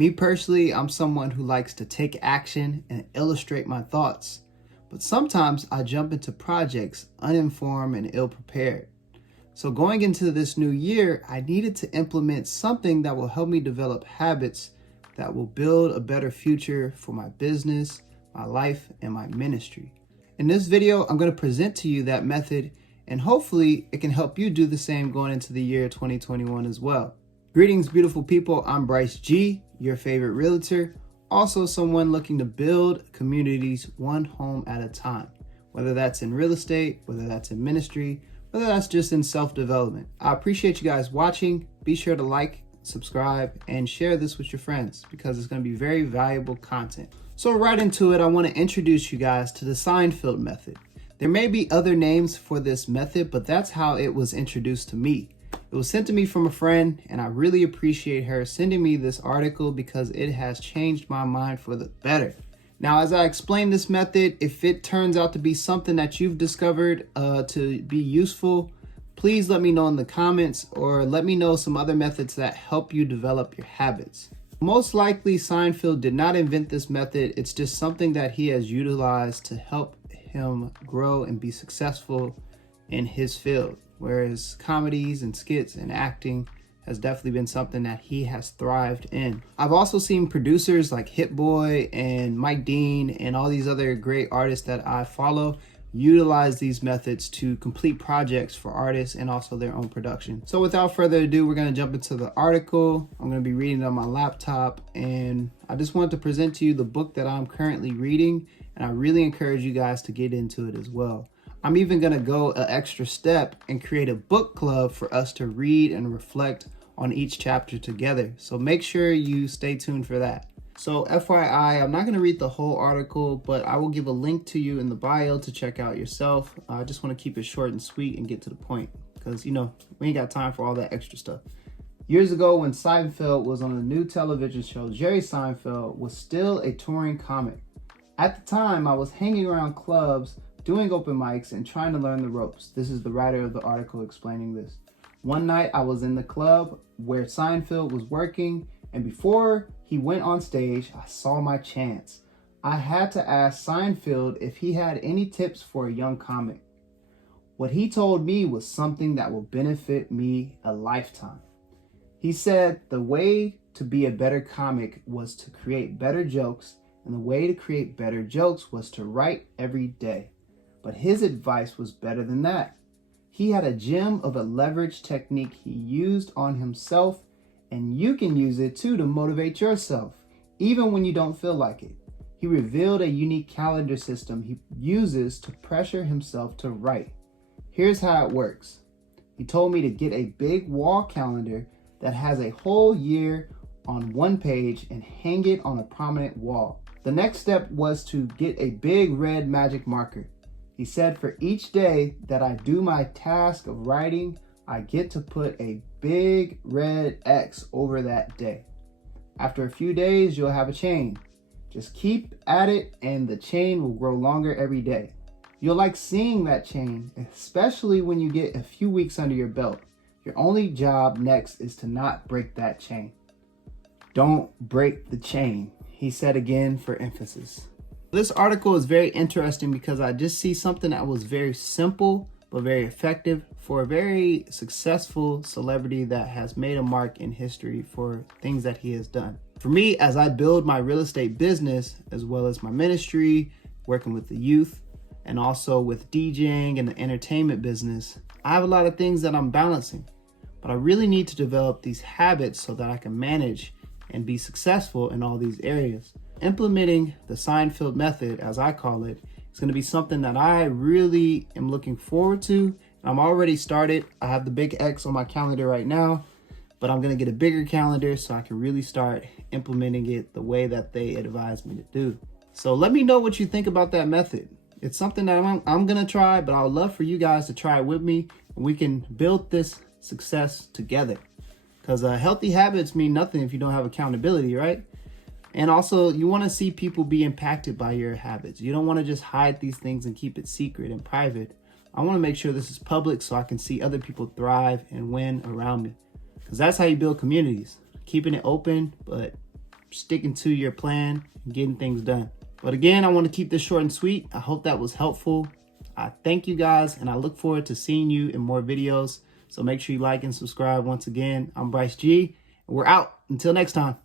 Me personally, I'm someone who likes to take action and illustrate my thoughts, but sometimes I jump into projects uninformed and ill-prepared. So going into this new year, I needed to implement something that will help me develop habits that will build a better future for my business, my life, and my ministry. In this video, I'm going to present to you that method, and hopefully it can help you do the same going into the year 2021 as well. Greetings, beautiful people. I'm Bryce G, your favorite realtor, also someone looking to build communities one home at a time, whether that's in real estate, whether that's in ministry, whether that's just in self-development. I appreciate you guys watching. Be sure to like, subscribe, and share this with your friends because it's going to be very valuable content. So right into it, I want to introduce you guys to the Seinfeld method. There may be other names for this method, but that's how it was introduced to me. It was sent to me from a friend, and I really appreciate her sending me this article because it has changed my mind for the better. Now, as I explain this method, if it turns out to be something that you've discovered to be useful, please let me know in the comments or let me know some other methods that help you develop your habits. Most likely, Seinfeld did not invent this method. It's just something that he has utilized to help him grow and be successful in his field. Whereas comedies and skits and acting has definitely been something that he has thrived in. I've also seen producers like Hit Boy and Mike Dean and all these other great artists that I follow utilize these methods to complete projects for artists and also their own production. So without further ado, we're going to jump into the article. I'm going to be reading it on my laptop, and I just wanted to present to you the book that I'm currently reading, and I really encourage you guys to get into it as well. I'm even going to go an extra step and create a book club for us to read and reflect on each chapter together. So make sure you stay tuned for that. So FYI, I'm not going to read the whole article, but I will give a link to you in the bio to check out yourself. I just want to keep it short and sweet and get to the point because, we ain't got time for all that extra stuff. Years ago, when Seinfeld was on a new television show, Jerry Seinfeld was still a touring comic. At the time, I was hanging around clubs, doing open mics, and trying to learn the ropes. This is the writer of the article explaining this. One night I was in the club where Seinfeld was working, and before he went on stage, I saw my chance. I had to ask Seinfeld if he had any tips for a young comic. What he told me was something that will benefit me a lifetime. He said the way to be a better comic was to create better jokes, and the way to create better jokes was to write every day. But his advice was better than that. He had a gem of a leverage technique he used on himself, and you can use it too to motivate yourself, even when you don't feel like it. He revealed a unique calendar system he uses to pressure himself to write. Here's how it works. He told me to get a big wall calendar that has a whole year on one page and hang it on a prominent wall. The next step was to get a big red magic marker. He said for each day that I do my task of writing, I get to put a big red X over that day. After a few days, you'll have a chain. Just keep at it and the chain will grow longer every day. You'll like seeing that chain, especially when you get a few weeks under your belt. Your only job next is to not break that chain. Don't break the chain, he said again for emphasis. This article is very interesting because I just see something that was very simple but very effective for a very successful celebrity that has made a mark in history for things that he has done. For me, as I build my real estate business, as well as my ministry, working with the youth, and also with DJing and the entertainment business, I have a lot of things that I'm balancing. But I really need to develop these habits so that I can manage and be successful in all these areas. Implementing the Seinfeld method, as I call it, is going to be something that I really am looking forward to. I'm already started. I have the big X on my calendar right now, but I'm going to get a bigger calendar so I can really start implementing it the way that they advised me to do. So let me know what you think about that method. It's something that I'm going to try, but I would love for you guys to try it with me, and we can build this success together. Because healthy habits mean nothing if you don't have accountability, right? And also, you want to see people be impacted by your habits. You don't want to just hide these things and keep it secret and private. I want to make sure this is public so I can see other people thrive and win around me. Because that's how you build communities. Keeping it open, but sticking to your plan and getting things done. But again, I want to keep this short and sweet. I hope that was helpful. I thank you guys, and I look forward to seeing you in more videos. So make sure you like and subscribe once again. I'm Bryce G, and we're out. Until next time.